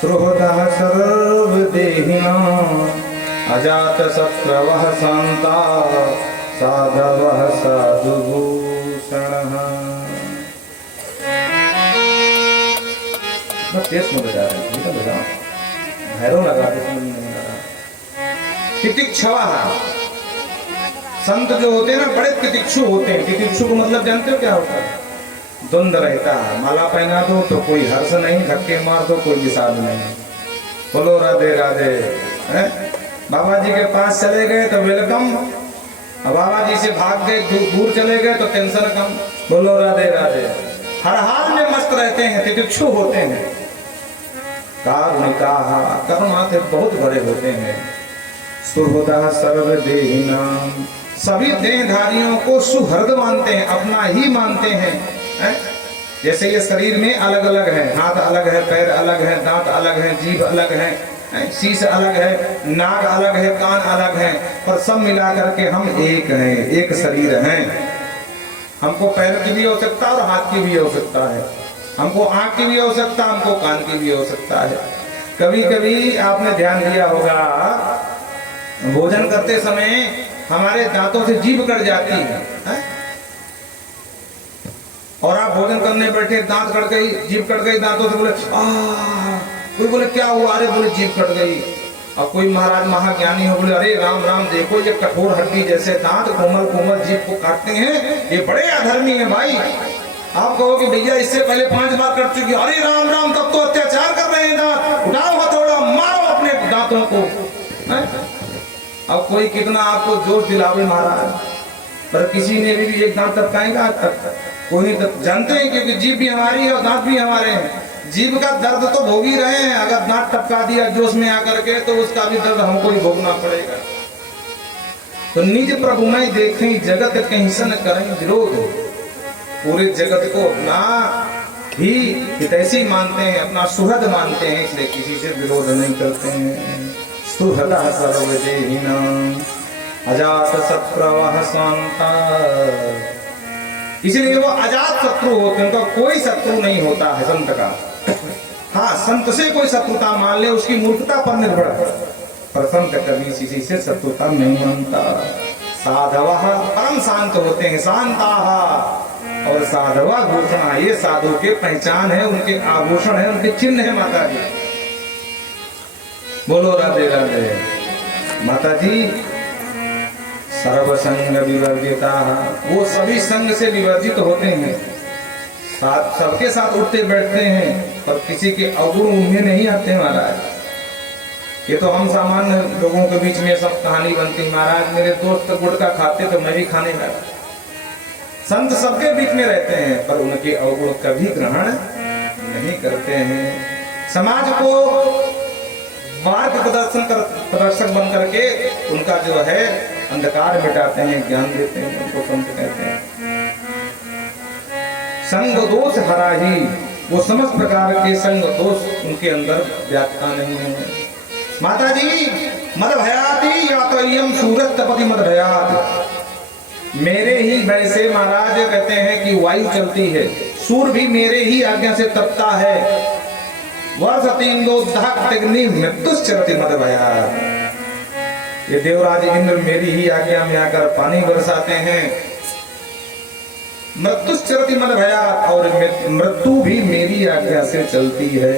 सुहृदः सर्वदेहिनां अजात शत्रवः शान्ता साधवः साधुभूषणः। तेज में बजा रहे हैं, बजाओ, भैरव लगा तितिक्षवः। संत जो होते हैं ना बड़े तितिक्षु होते हैं। तितिक्षु को मतलब जानते हो क्या होता है? द्वंद रहता है, माला पहना दो तो कोई हर्ष नहीं, धक्के मार दो कोई विषाद नहीं। बोलो राधे राधे। बाबा जी के पास चले गए तो वेलकम, अब बाबा जी से भाग गए, दूर चले गए तो टेंशन कम। बोलो राधे राधे। हर हाल में मस्त रहते हैं, तितिक्षु होते हैं, कारुणिकाः, करुणा से बहुत बड़े होते हैं। सुहृदः सर्वदेहिनां, सभी देहधारियों को सुहृद मानते हैं, अपना ही मानते हैं, है? जैसे ये शरीर में अलग अलग है, हाथ अलग है, पैर अलग है, दांत अलग है, जीभ अलग है, शीश अलग है, नाक अलग है, कान अलग है, पर सब मिला करके हम एक हैं, एक शरीर हैं। हमको पैर की भी आवश्यकता और हाथ की भी आवश्यकता है, हमको आंख की भी आवश्यकता, हमको कान की भी आवश्यकता है। कभी कभी आपने ध्यान दिया होगा, भोजन करते समय हमारे दांतों से जीभ कट जाती है? और आप भोजन करने बैठे, दांत कट गई, जीभ कट गई दांतों से, बोले कोई बोले क्या हुआ, अरे बोले जीभ कट गई। और कोई महाराज महाज्ञानी हो, बोले अरे राम राम, देखो ये कठोर हड्डी जैसे दांत कोमल कोमल जीभ को काटते हैं, ये बड़े अधर्मी है भाई। आप कहो कि भैया इससे पहले 5 बार कट चुकी, अरे राम राम, तब तो अत्याचार कर रहे हैं दांत, उठाओ हथौड़ा, मारो अपने दांतों को। अब कोई कितना आपको जोश दिलावे महाराज, पर किसी ने भी एक दांत टपकाएगा आज तक? कोई नहीं तक। जानते हैं क्योंकि जीभ भी हमारी है और दांत भी हमारे हैं। जीभ का दर्द तो भोग ही रहे हैं, अगर दांत टपका दिया जोश में आकर के तो उसका भी दर्द हमको ही भोगना पड़ेगा। तो निज प्रभु में देखें जगत कहीं सन करें विरोध, पूरे जगत को अपना ही हितैषी मानते हैं, अपना सुहृद मानते हैं, इसलिए किसी से विरोध नहीं करते हैं। सुहृदः सर्वदेहिनां अजात शत्रवः शान्ता, इसलिए वो अजात शत्रु होते हैं, उनका कोई शत्रु नहीं होता है संत का। हाँ, संत से कोई शत्रुता मान ले उसकी मूर्खता पर निर्भर है, पर संत कभी किसी से शत्रुता नहीं मानता। साधवः परम शांत होते हैं, शांताः, और साधवा भूषण, ये साधु के पहचान है, उनके आभूषण है, उनके चिन्ह है माता जी। बोलो राधे राधे। माता जी सर्वसंग विवर्जिता, वो सभी संग से विवर्जित होते हैं, साथ सबके साथ उठते बैठते हैं, पर किसी के अवगुण उनमें नहीं आते महाराज। ये तो हम सामान्य लोगों के बीच में सब कहानी बनती, महाराज मेरे दोस्त गुटखा खाते तो मैं भी खाने लगा। संत सबके बीच में रहते हैं, पर उनके अवगुण कभी ग्रहण नहीं करते हैं। समाज को मार्ग प्रदर्शक बन करके उनका जो है अंधकार मिटाते हैं, ज्ञान देते हैं, उनको संत कहते हैं। संग दोष हरा ही, वो समस्त प्रकार के संग दोष उनके अंदर व्याप्ता नहीं है। माता जी मद भयाति या तो यम सूरज तपति मद भयात, मेरे ही भय से महाराज कहते हैं कि वायु चलती है, सूर भी मेरे ही आज्ञा से तपता है, वर्ष 3 मृत्युश्चरति मद भयात, ये देवराज इंद्र मेरी ही आज्ञा में आकर पानी बरसाते हैं, मृत्युश्चरति मद भयात, और मृत्यु भी मेरी आज्ञा से चलती है।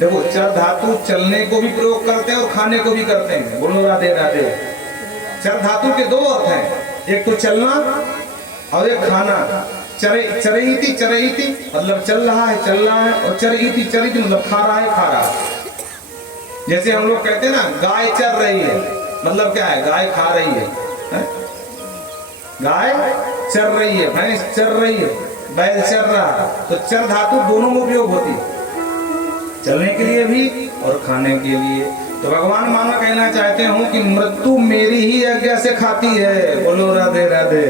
देखो चर धातु चलने को भी प्रयोग करते हैं और खाने को भी करते हैं। बोलो राधे राधे। चर धातु के 2 अर्थ हैं, एक तो चलना और एक खाना। चरईति चरईति मतलब चल रहा है, और चरईति चरईति मतलब खा रहा है। जैसे हम लोग कहते हैं ना गाय चर रही है, मतलब क्या है, गाय खा रही है, गाय चर रही है, भैंस चर रही है, बैल चर रहा है। तो चर धातु दोनों में उपयोग होती है, चलने के लिए भी और खाने के लिए। तो भगवान मानो कहना चाहते हूँ कि मृत्यु मेरी ही आज्ञा से खाती है। बोलो राधे राधे।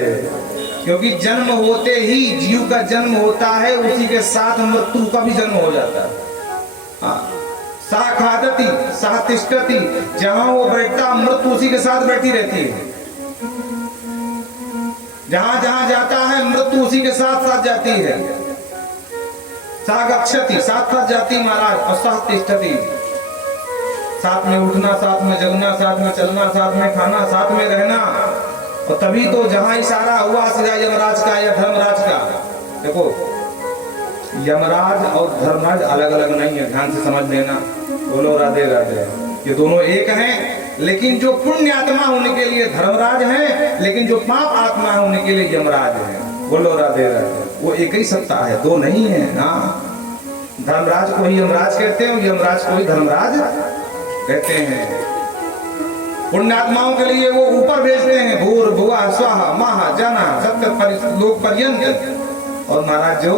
क्योंकि जन्म होते ही जीव का जन्म होता है, उसी के साथ मृत्यु का भी जन्म हो जाता है। हाँ, सा खादती सा तिष्ठति, जहां वो बैठता मृत्यु उसी के साथ बैठी रहती है, जहां जहां जाता है मृत्यु उसी के साथ साथ जाती है। सा गच्छति साथ साथ जाती महाराज, और सा तिष्ठति, साथ में उठना, साथ में जगना, साथ में चलना, साथ में खाना, साथ में रहना। और तभी तो जहां इशारा हुआ सीधा यमराज का या धर्मराज का। देखो यमराज और धर्मराज अलग अलग नहीं है, ध्यान से समझ लेना। बोलो राधे राधे। ये दोनों एक हैं, लेकिन जो पुण्य आत्मा होने के लिए धर्मराज है, लेकिन जो पाप आत्मा होने के लिए यमराज है। बोलो राधे राधे। वो एक ही सत्ता है, 2 नहीं है। हाँ, धर्मराज को ही यमराज कहते हैं, यमराज को ही धर्मराज कहते हैं। पुण्यात्माओं के लिए वो ऊपर भेजते हैं, भूर भुआ स्वाहा महा जना सत्य लोक पर्यंत। और महाराज जो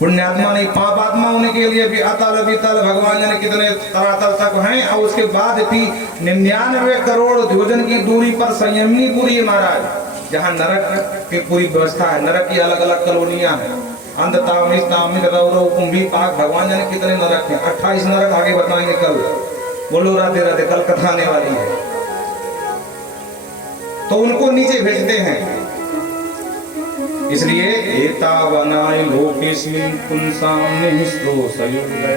पुण्यात्मा नहीं, पाप आत्मा होने के लिए भी अतल वितल भगवान ने कितने तरातल तक हैं, और उसके बाद भी 99 करोड़ योजन की दूरी पर संयमनीपुरी है महाराज, जहाँ नरक की पूरी व्यवस्था है। नरक की अलग अलग कॉलोनियां हैं, अंधतामिस तामिस रौरव कुंभी पाक, भगवान जाने कितने नरक हैं। 28 नरक आगे बताएंगे कल। बोलो राधे राधे, कल कथा आने वाली है। तो उनको नीचे भेजते हैं। इसलिए एतावनाय लोकेस्मिन् पुंसां निहितो सयोगया।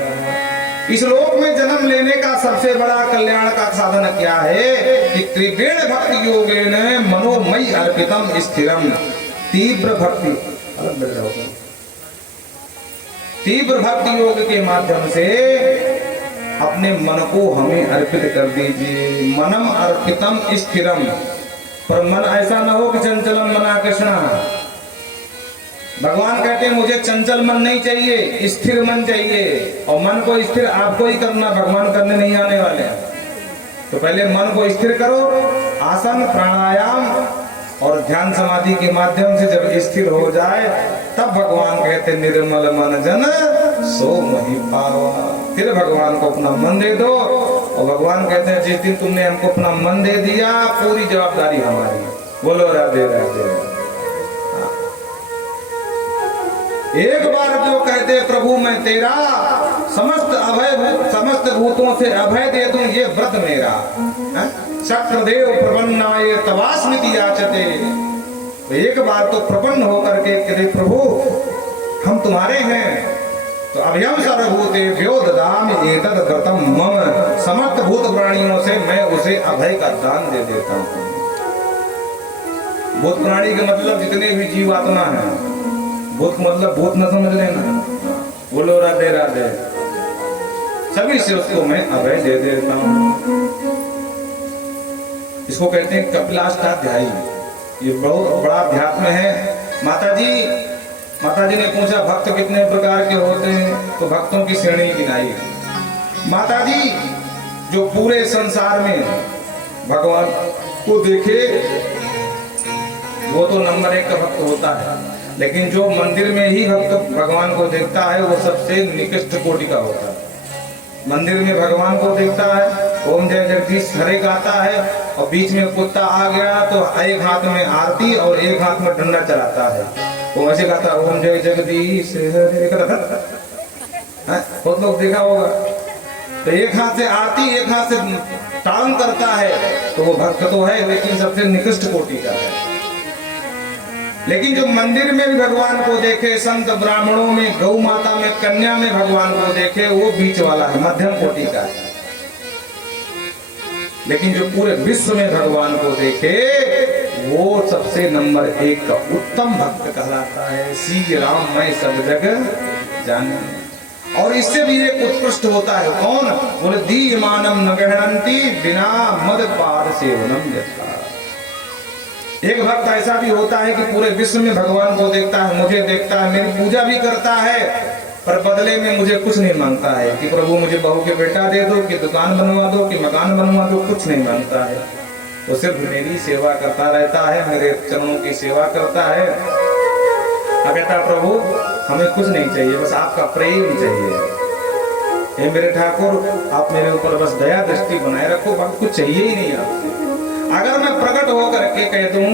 इस लोक में जन्म लेने का सबसे बड़ा कल्याण का साधन क्या है कि त्रिवेण भक्ति योगेन मनोमयी अर्पितम स्थिरम। तीव्र भक्ति, तीव्र भक्ति योग के माध्यम से अपने मन को हमें अर्पित कर दीजिए। मनम अर्पितम स्थिरम, पर मन ऐसा ना हो कि चंचलम मना कृष्णा। भगवान कहते हैं मुझे चंचल मन नहीं चाहिए, स्थिर मन चाहिए। और मन को स्थिर आपको ही करना, भगवान करने नहीं आने वाले। तो पहले मन को स्थिर करो, आसन प्राणायाम और ध्यान समाधि के माध्यम से जब स्थिर हो जाए, तब भगवान कहते निर्मल मन जन सो मही पावा। फिर भगवान को अपना मन दे दो। और भगवान कहते हैं जिस दिन तुमने हमको अपना मन दे दिया, पूरी जवाबदारी हमारी। बोलो राधे राधे। एक बार जो कहते प्रभु मैं तेरा, समस्त भूतों से अभय दे दूं, ये व्रत मेरा। चक्रदेव प्रपन्नाय तवास्मिति याचते। तो एक बार तो प्रपन्न होकर के कहते प्रभु हम तुम्हारे हैं, तो अभयम सर्वभूतेभ्यो ददामि एतद् व्रतम मम। समस्त भूत प्राणियों से मैं उसे अभय का दान दे देता हूँ। भूत प्राणी का मतलब जितने भी जीवात्मा हैं, भूत मतलब भूत न समझ लेना। बोलो राधे राधे। सभी से उसको मैं अभय दे देता हूँ। इसको कहते हैं कपिलाष्टाध्यायी। ये बहुत बड़ा अध्यात्म है। माता जी ने पूछा भक्त कितने प्रकार के होते हैं, तो भक्तों की श्रेणी गिनाई। माता जी जो पूरे संसार में भगवान को देखे वो तो नंबर 1 का भक्त होता है, लेकिन जो मंदिर में ही भक्त भगवान को देखता है वो सबसे निकृष्ट कोटि का होता है। मंदिर में भगवान को देखता है, ओम जय जगदीश हरे गाता है, और बीच में कुत्ता आ गया तो एक हाथ में आरती और एक हाथ में डंडा चलाता है। वो ऐसे गाता ओम जय जगदीश हरे, बहुत लोग देखा होगा। तो एक हाथ से आरती एक हाथ से टांग करता है, तो वो भक्त तो है लेकिन सबसे निकृष्ट कोटि का है। लेकिन जो मंदिर में भी भगवान को देखे, संत ब्राह्मणों में, गौ माता में, कन्या में भगवान को देखे, वो बीच वाला है, मध्यम कोटि का है। लेकिन जो पूरे विश्व में भगवान को देखे वो सबसे नंबर 1 का उत्तम भक्त कहलाता है। श्री राम मैं सब जगह जाने। और इससे भी एक उत्कृष्ट होता है कौन? बोले दीयमानम न गहनंती बिना मद पार सेवनम यथा। एक भक्त ऐसा भी होता है कि पूरे विश्व में भगवान को देखता है, मुझे देखता है, मेरी पूजा भी करता है, पर बदले में मुझे कुछ नहीं मांगता है कि प्रभु मुझे बहू के बेटा दे दो, कि दुकान बनवा दो, कि मकान बनवा दो, कुछ नहीं मांगता है। वो सिर्फ मेरी सेवा करता रहता है, मेरे चरणों की सेवा करता है। अब कहता प्रभु हमें कुछ नहीं चाहिए, बस आपका प्रेम चाहिए। हे मेरे ठाकुर आप मेरे ऊपर बस दया दृष्टि बनाए रखो, बाकी कुछ चाहिए ही नहीं आपसे। अगर मैं प्रकट होकर के कह दूं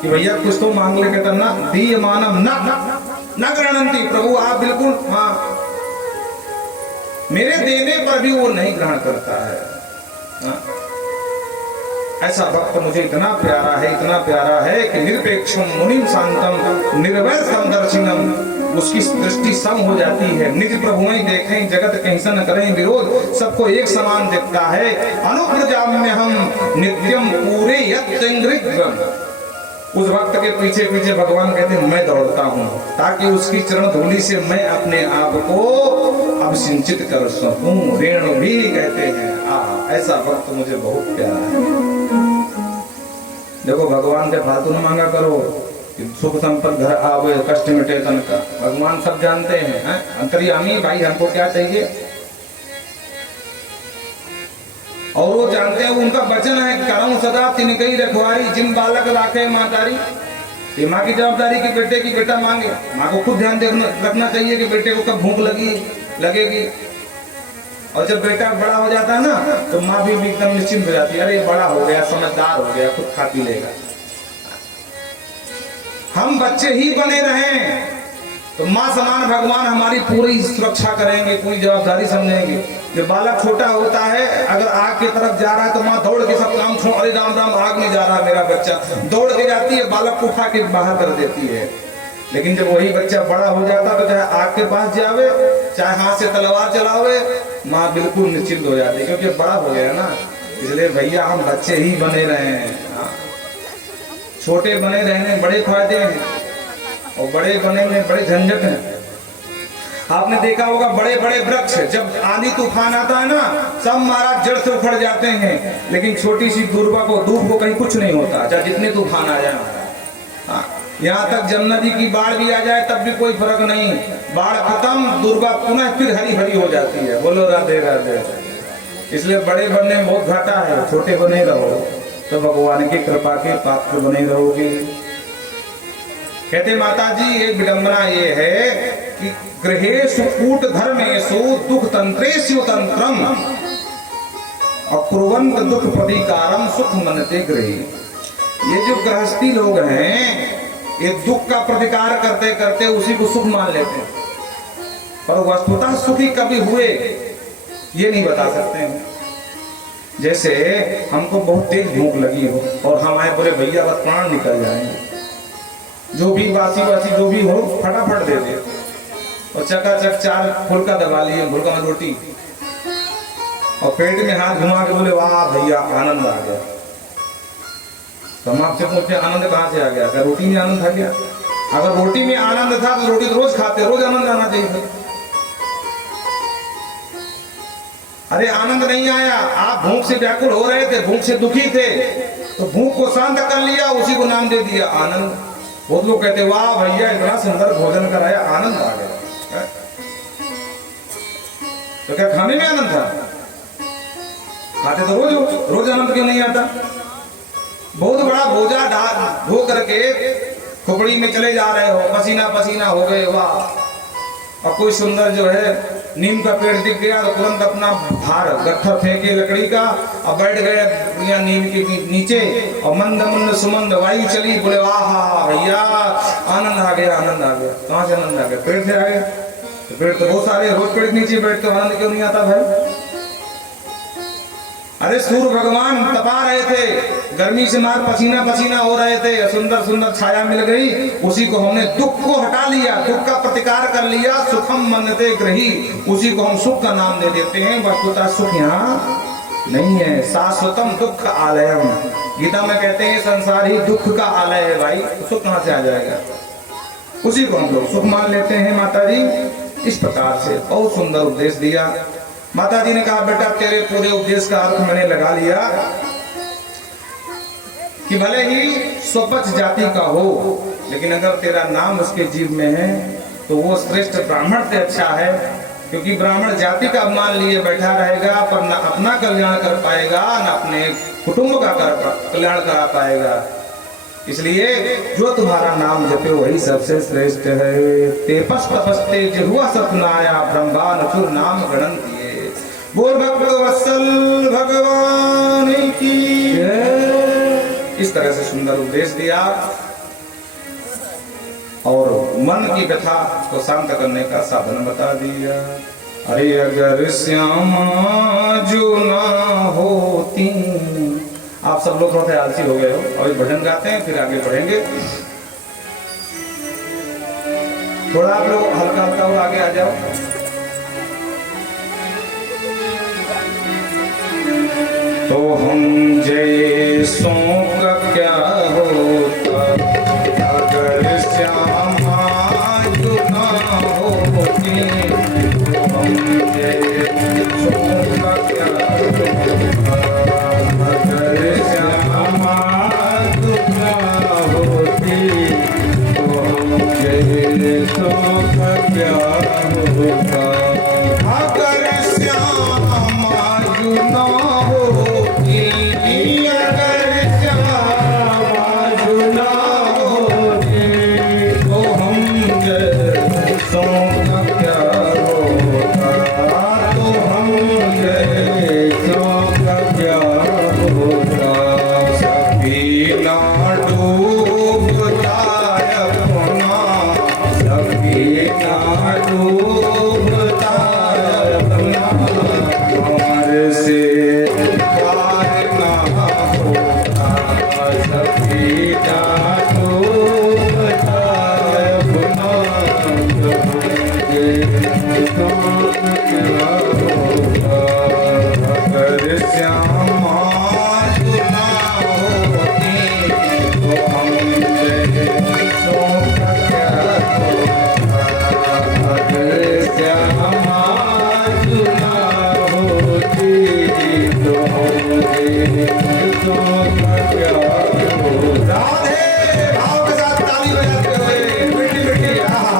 कि भैया कुछ तो मांग ले, कहता ना दीय मानम न ग्रहणंती, प्रभु आप बिल्कुल हाँ, मेरे देने पर भी वो नहीं ग्रहण करता है। हाँ? ऐसा भक्त मुझे इतना प्यारा है कि निरपेक्षम मुनिम शांतम निर्वैर समदर्शिनम, उसकी दृष्टि सम हो जाती है। निज प्रभुएं देखें जगत कहीं न करें विरोध, सबको एक समान दिखता है। अनुप्रजाम्य हम नित्यम पूरे उस भक्त के पीछे पीछे भगवान कहते हैं मैं दौड़ता हूँ, ताकि उसकी चरण धूलि से मैं अपने आप को अभिसिंचित कर सकूं। रेणु भी कहते हैं ऐसा भक्त मुझे बहुत प्यारा है। देखो भगवान से फालतू न मांगा करो कि सुख संपत्ति घर आवे, कष्ट मिटे तन का। भगवान सब जानते हैं, अंतर्यामी भाई हमको क्या चाहिए। और वो जानते हैं, उनका वचन है करम सदा तिनकई रखवारी जिन बालक राखे माँ तारी। ये माँ की जवाबदारी कि बेटे की बेटा मांगे, माँ को खुद ध्यान रखना चाहिए कि बेटे को कब भूख लगेगी। और जब बेटा बड़ा हो जाता है ना तो माँ भी एकदम निश्चिंत हो जाती है, अरे बड़ा हो गया, समझदार हो गया, खुद खा पी लेगा। हम बच्चे ही बने रहें तो माँ समान भगवान हमारी पूरी सुरक्षा करेंगे, पूरी जवाबदारी समझेंगे। जब बालक छोटा होता है, अगर आग की तरफ जा रहा है तो माँ दौड़ के सब काम छोड़, अरे राम राम आग में जा रहा है मेरा बच्चा, दौड़ के जाती है, बालक को उठा के बाहर कर देती है। लेकिन जब वही बच्चा बड़ा हो जाता तो चाहे आग के पास जावे, चाहे हाथ से तलवार चलावे, माँ बिल्कुल निश्चिंत हो जाती है, क्योंकि बड़ा हो गया ना। इसलिए भैया हम बच्चे ही बने रहे हैं, छोटे बने रहने बड़े फायदे हैं और बड़े बने में बड़े झंझट हैं। आपने देखा होगा बड़े बड़े वृक्ष जब आंधी तूफान आता है ना, सब महाराज जड़ से उखड़ जाते हैं, लेकिन छोटी सी दूर्वा को दूब को कहीं कुछ नहीं होता, चाहे जितने तूफान आ जाए। यहाँ तक जमुना नदी की बाढ़ भी आ जाए तब भी कोई फर्क नहीं, बाढ़ खत्म, दूर्वा पुनः फिर हरी भरी हो जाती है। बोलो राधे राधे। इसलिए बड़े बनने में बहुत घाटा है, छोटे बने रहो तो भगवान की कृपा के पात्र बने रहोगे। कहते माता जी एक विडंबना ये है कि गृहेषु कूट धर्मेषु दुख तंत्रेषु तंत्रम अकुर्वन्त दुख प्रतिकारम सुख मनते गृही। ये जो गृहस्थी लोग हैं ये दुख का प्रतिकार करते करते उसी को सुख मान लेते हैं, पर वस्तुतः सुखी कभी हुए ये नहीं बता सकते हैं। जैसे हमको बहुत तेज भूख लगी हो और हमारे बोले भैया बस प्राण निकल जाएंगे, जो भी बासी जो भी हो फटाफट दे दे, और चकाचक 4 फुल्का दबा लिए, फुल्का में रोटी, और पेट में हाथ घुमा के बोले वाह भैया आनंद आ गया। तो हम आपसे पूछते आनंद कहाँ से आ गया? क्या रोटी में आनंद आ गया? अगर रोटी में आनंद था तो रोटी तो रोज खाते, रोज आनंद आना चाहिए। अरे आनंद नहीं आया, आप भूख से व्याकुल हो रहे थे, भूख से दुखी थे, तो भूख को शांत कर लिया, उसी को नाम दे दिया आनंद। बहुत लोग कहते वाह भैया इतना सुंदर भोजन कराया, आनंद आ गया। तो क्या खाने में आनंद था? खाते तो रोज आनंद क्यों नहीं आता? बहुत बड़ा बोझा ढो करके खोपड़ी में चले जा रहे हो, पसीना पसीना हो गए, वाह। और कोई सुंदर जो है नीम का पेड़ दिख गया तो तुरंत अपना भार गट्ठर फेंके लकड़ी का और बैठ गए नीम के नीचे, और मंद मंद सुमंद वायु चली, बोले वाह भैया आनंद आ गया, आनंद आ गया। कहाँ से आनंद आ गया? पेड़ से आ गया। तो पेड़ तो बहुत सारे, रोज पेड़ नीचे बैठते, आनंद क्यों नहीं आता भाई? अरे सूर्य भगवान तपा रहे थे, गर्मी से मार पसीना पसीना हो रहे थे, सुंदर सुंदर छाया मिल गई, उसी को हमने दुख को हटा लिया, दुख का प्रतिकार कर लिया, सुखम मनते ग्रही, उसी को हम सुख का नाम दे देते हैं। वस्तुतः सुख यहाँ नहीं है, शाश्वतम दुख आलयम। गीता में कहते हैं संसार ही दुख का आलय है भाई, तो सुख कहाँ से आ जाएगा? उसी को हम लोग सुख मान लेते हैं। माता जी इस प्रकार से बहुत सुंदर उपदेश दिया। माता जी ने कहा बेटा तेरे पूरे उपदेश का अर्थ मैंने लगा लिया कि भले ही स्वपच जाति का हो, लेकिन अगर तेरा नाम उसके जीव में है तो वो श्रेष्ठ ब्राह्मण से अच्छा है, क्योंकि ब्राह्मण जाति का अपमान लिए बैठा रहेगा पर न अपना कल्याण कर पाएगा न अपने कुटुंब का कल्याण करा पाएगा। इसलिए जो तुम्हारा नाम जपे वही सबसे श्रेष्ठ है। तेपस तपस्ते जिह्वा सपनाया ब्रह्मानुचुर नाम गणन्ति। बोल भक्त वत्सल भगवान की। इस तरह से सुंदर उपदेश दिया और मन की व्यथा को शांत करने का साधन बता दिया। अरे अगर श्यामा जो ना होती, आप सब लोग थोड़े आलसी हो गए हो, और भजन गाते हैं फिर आगे बढ़ेंगे। थोड़ा आप लोग हल्का हल्का हो, आगे आ जाओ। तो हम जैसों का क्या होता अगर श्यामा जो ना होती, तो हम जैसों का क्या होता अगर श्यामा जो ना होती, तो हम जैसों का क्या होता अगर श्यामा जो ना हो होता सभी जानो बताए अपना अगर श्यामा सुना होती तो हमसे सो क्या होता अगर श्यामा सुना होती तो हमसे सो क्या होता राधे भाव के साथ ताली बजाते हुए बेटी बेटी आहा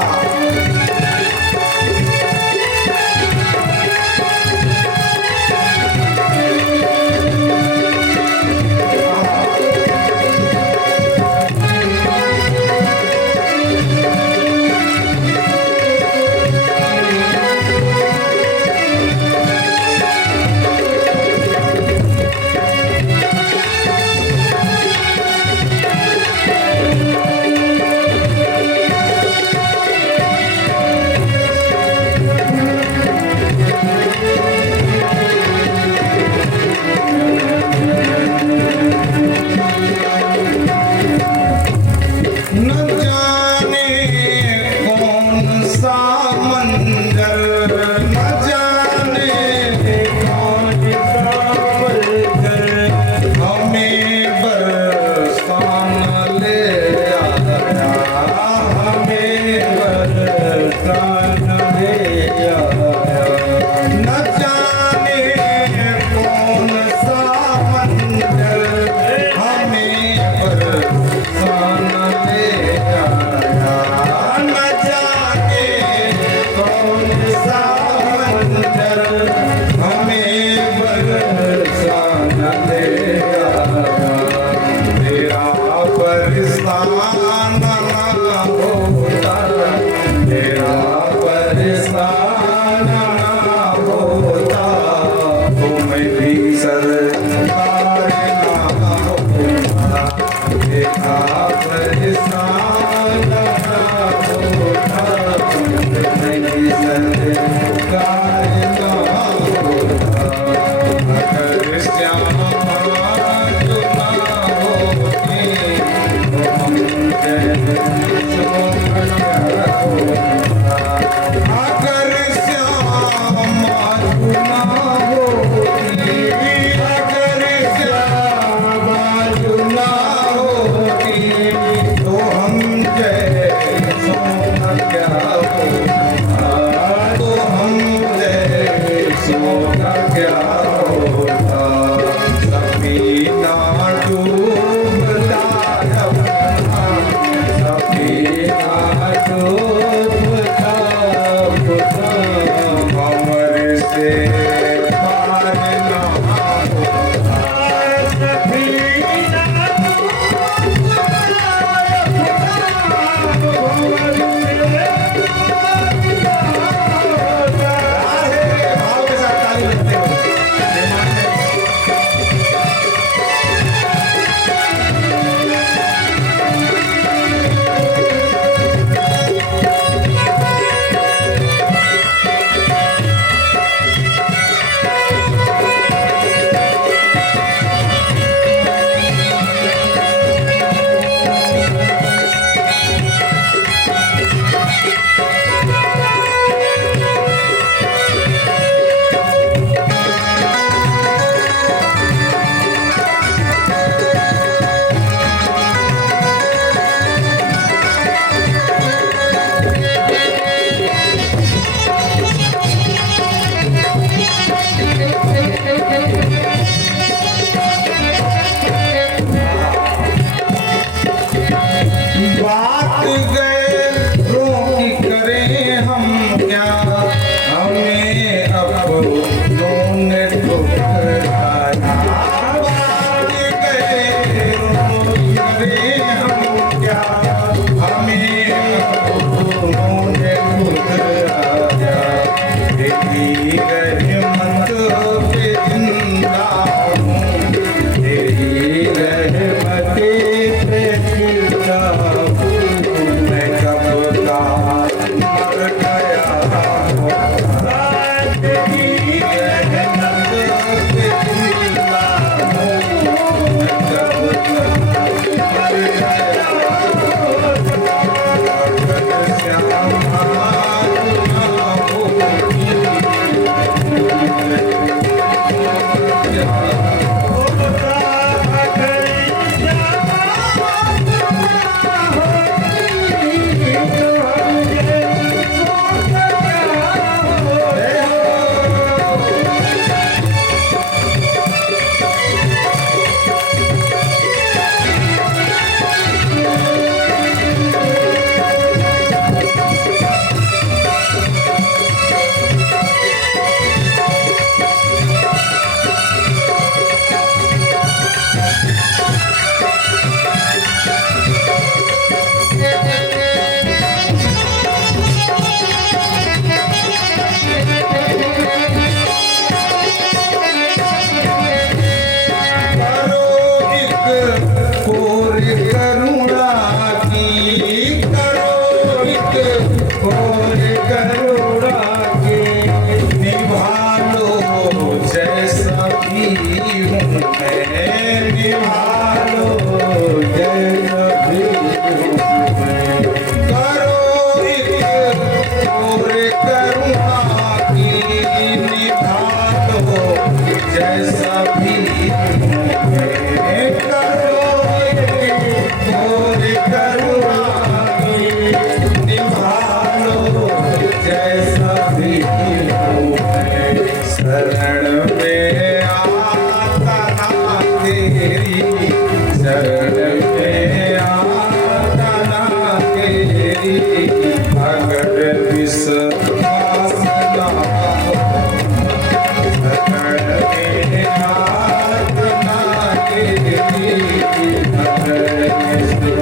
Yeah.